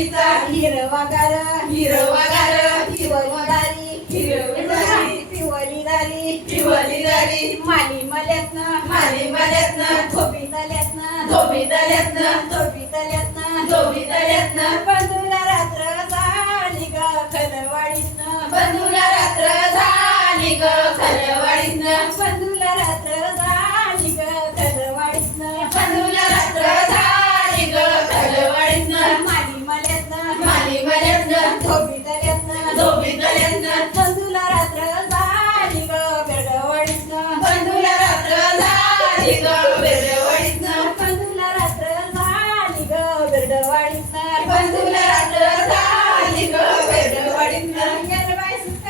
केळीचा हिरवागार हिरवागार हिवळदारी हिरवळदारी पिवळीदारी पिवळीदारी माली मल्यातनं माली मल्यातनं धोबी तल्यातनं धोबी तल्यातनं धोबी तल्यातनं धोबी तल्यातनं बंधूला रात्र झाली ग खलवाडीतनं बंधूला रात्र झाली ग खलवाडी झाली ग बेडवाडीसनं पण तुला रात्र झाली ग बेडवाडीसनं पण तुला रात्र झाली ग बेडवाडीसनं गेलं बाई सुद्धा